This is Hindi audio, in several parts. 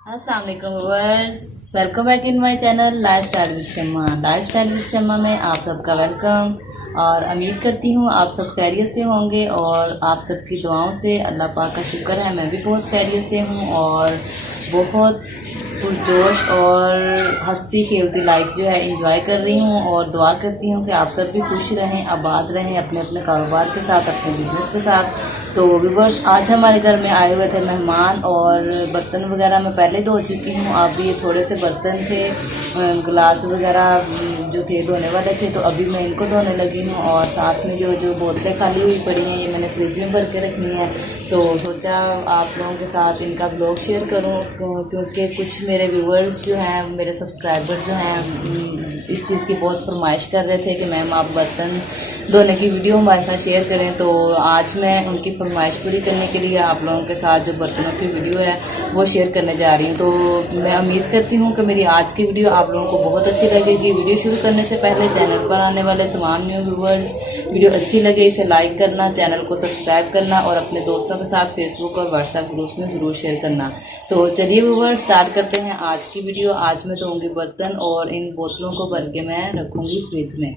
अस्सलाम वालेकुम viewers, welcome back in my channel lifestyle with Shamma. Lifestyle with Shamma में आप सबका वेलकम और उम्मीद करती हूँ आप सब खैरियत से होंगे और आप सबकी दुआओं से अल्लाह पाक का शुक्र है मैं भी बहुत खैरियत से हूँ और बहुत पुरजोश और हंसती खेलती लाइफ जो है इंजॉय कर रही हूँ और दुआ करती हूँ कि आप सब भी खुश रहें, आबाद रहें अपने अपने कारोबार के साथ, अपने बिजनेस के साथ। तो व्यूअर्स, आज हमारे घर में आए हुए थे मेहमान और बर्तन वगैरह मैं पहले धो चुकी हूँ। अभी ये थोड़े से बर्तन थे, गिलास वगैरह जो थे धोने वाले थे, तो अभी मैं इनको धोने लगी हूँ। और साथ में जो बोतलें खाली हुई पड़ी हैं ये मैंने फ्रिज में भर के रखनी है, तो सोचा आप लोगों के साथ इनका ब्लॉग शेयर करूँ क्योंकि कुछ मेरे व्यूअर्स जो हैं, मेरे सब्सक्राइबर जो हैं इस चीज़ की बहुत फरमाइश कर रहे थे कि मैम आप बर्तन धोने की वीडियो हमारे साथ शेयर करें। तो आज मैं उनकी फरमाइश पूरी करने के लिए आप लोगों के साथ जो बर्तनों की वीडियो है वो शेयर करने जा रही हूँ। तो मैं उम्मीद करती हूँ कि मेरी आज की वीडियो आप लोगों को बहुत अच्छी लगेगी। वीडियो शुरू करने से पहले चैनल पर आने वाले तमाम न्यू व्यूअर्स, वीडियो अच्छी लगे इसे लाइक करना, चैनल को सब्सक्राइब करना और अपने दोस्तों के साथ फेसबुक और व्हाट्सएप ग्रुप में ज़रूर शेयर करना। तो चलिए व्यूअर्स, स्टार्ट करते हैं आज की वीडियो। आज मैं धोऊंगी बर्तन और इन बोतलों को भर के मैं रखूँगी फ्रिज में।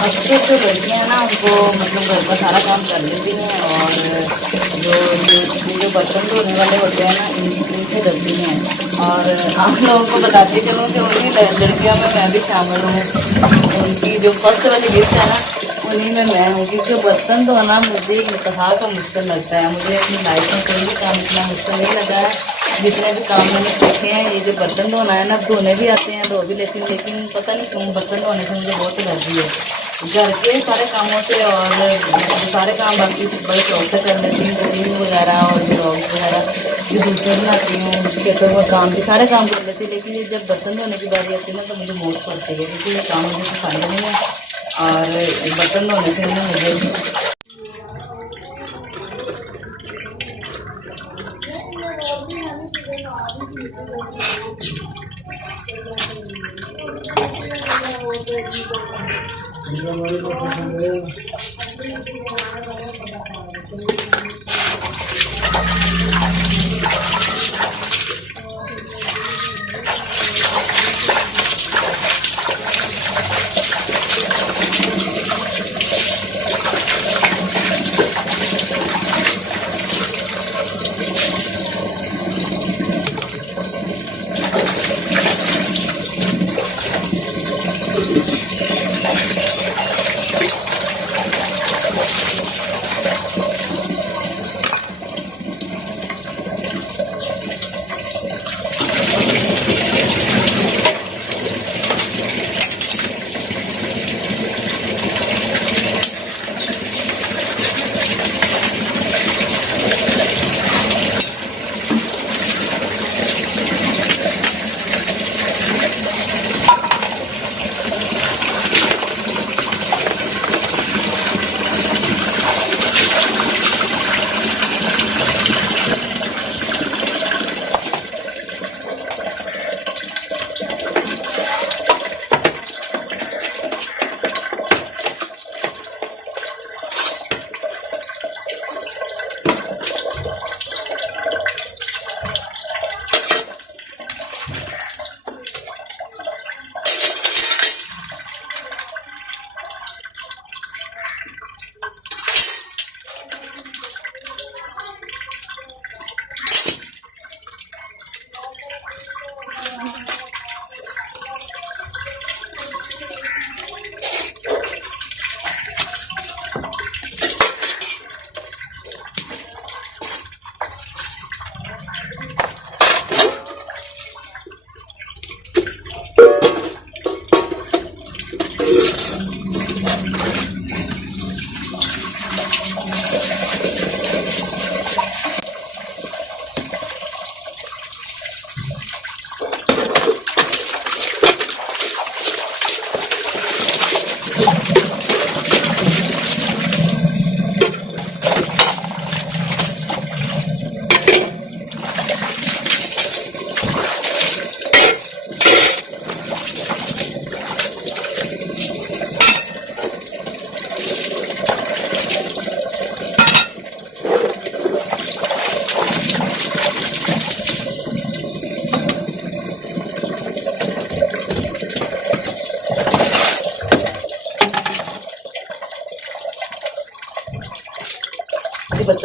अक्सर जो लड़कियाँ हैं ना उनको मतलब घर का सारा काम कर लेती हैं और जो बर्तन धोने वाले होते हैं ना इनसे डरती हैं। और आप लोगों को बताती चलूँ कि उन्हीं लड़कियों में मैं भी शामिल हूँ। उनकी जो फर्स्ट वाली लिस्ट है ना उन्हीं में मैं हूँ, क्योंकि बर्तन धोना मुझे इंतहा का मुश्किल लगता है। मुझे अपनी लाइफ में कोई भी काम इतना मुश्किल नहीं लगा है। जितने भी काम मैंने सीखे हैं, ये जो बर्तन धोना है ना, धोने भी आते हैं, धो भी लेती हूँ, लेकिन पता नहीं क्यों बर्तन धोने से मुझे बहुत एलर्जी है घर के सारे कामों से। और सारे काम बाकी बड़े शौक से कर लेती हूँ, कुकिंग वगैरह और ब्लॉग्स वगैरह जो दूसरे बनाती हूँ, खेतों का काम भी सारे काम कर लेती हूँ। लेकिन ये जब बर्तन धोने की बारी आती है ना तो मुझे मौत पड़ती है, क्योंकि ये काम मुझे पसंद नहीं है और बर्तन धोने से मुझे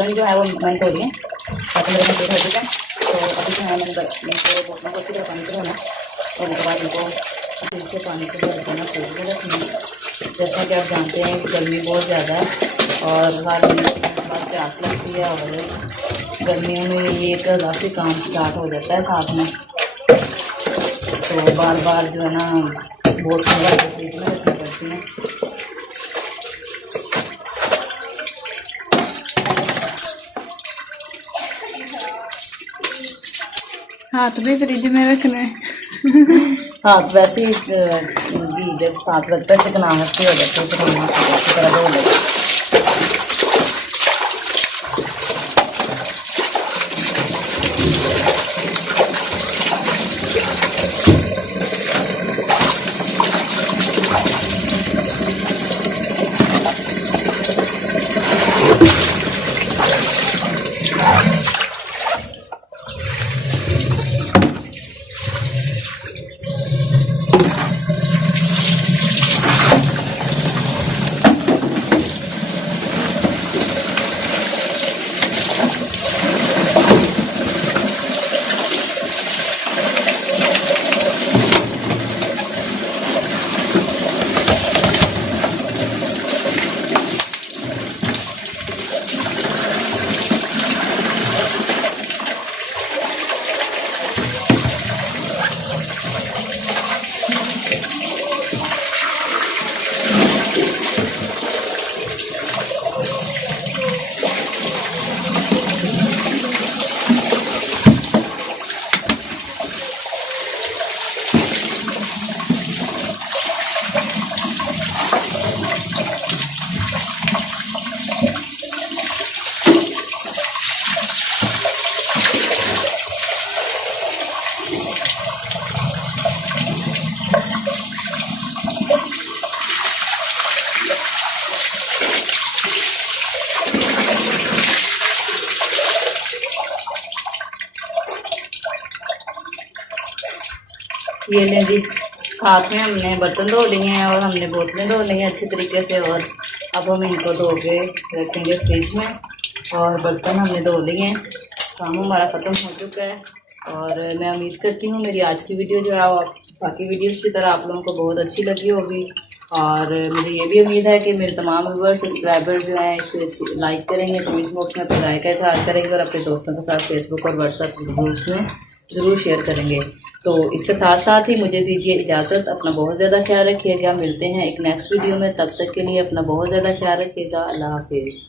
बर्तन जो है वो मैंने धो लिए, बर्तन मेरे कंप्लीट हो चुके हैं। तो अभी जो है मैंने बोतलों को अच्छी तरह पानी से धोना और उसके बाद इनको फिर से पानी से भर देना, फ्रिज में रखना। जैसा कि आप जानते हैं कि गर्मी बहुत ज़्यादा है और हर बार प्यास लगती है और गर्मियों में ये एक काफ़ी काम स्टार्ट हो जाता है साथ में। तो बार बार जो है ना बहुत ठंडा फ्रिज में रखनी पड़ती है। हाथ भी फ्रिज में रखना है। हाथ वैसे ही जब साथ लगता है चिकनाहट सी हो जाती है, चिकनाहट अच्छी तरह धो लेते हैं। ये लें जी, साथ में हमने बर्तन धो लिए हैं और हमने बोतलें धो ली हैं अच्छी तरीके से। और अब हम इनको धो के रखेंगे फ्रिज में। और बर्तन हमने धो लिए हैं, काम हमारा ख़त्म हो चुका है। और मैं उम्मीद करती हूँ मेरी आज की वीडियो जो है वो बाकी वीडियोज़ की तरह आप लोगों को बहुत अच्छी लगी होगी। और मुझे ये भी उम्मीद है कि मेरे तमाम व्यूअर्स सब्सक्राइबर जो हैं इसे लाइक करेंगे, कमेंट बॉक्स में अपनी राय का इज़हार करेंगे और अपने दोस्तों के साथ फेसबुक और व्हाट्सएप ग्रुप्स में ज़रूर शेयर करेंगे। तो इसके साथ साथ ही मुझे दीजिए इजाज़त। अपना बहुत ज़्यादा ख्याल रखिएगा। मिलते हैं एक नेक्स्ट वीडियो में, तब तक के लिए अपना बहुत ज़्यादा ख्याल रखिएगा। अल्लाह हाफिज़।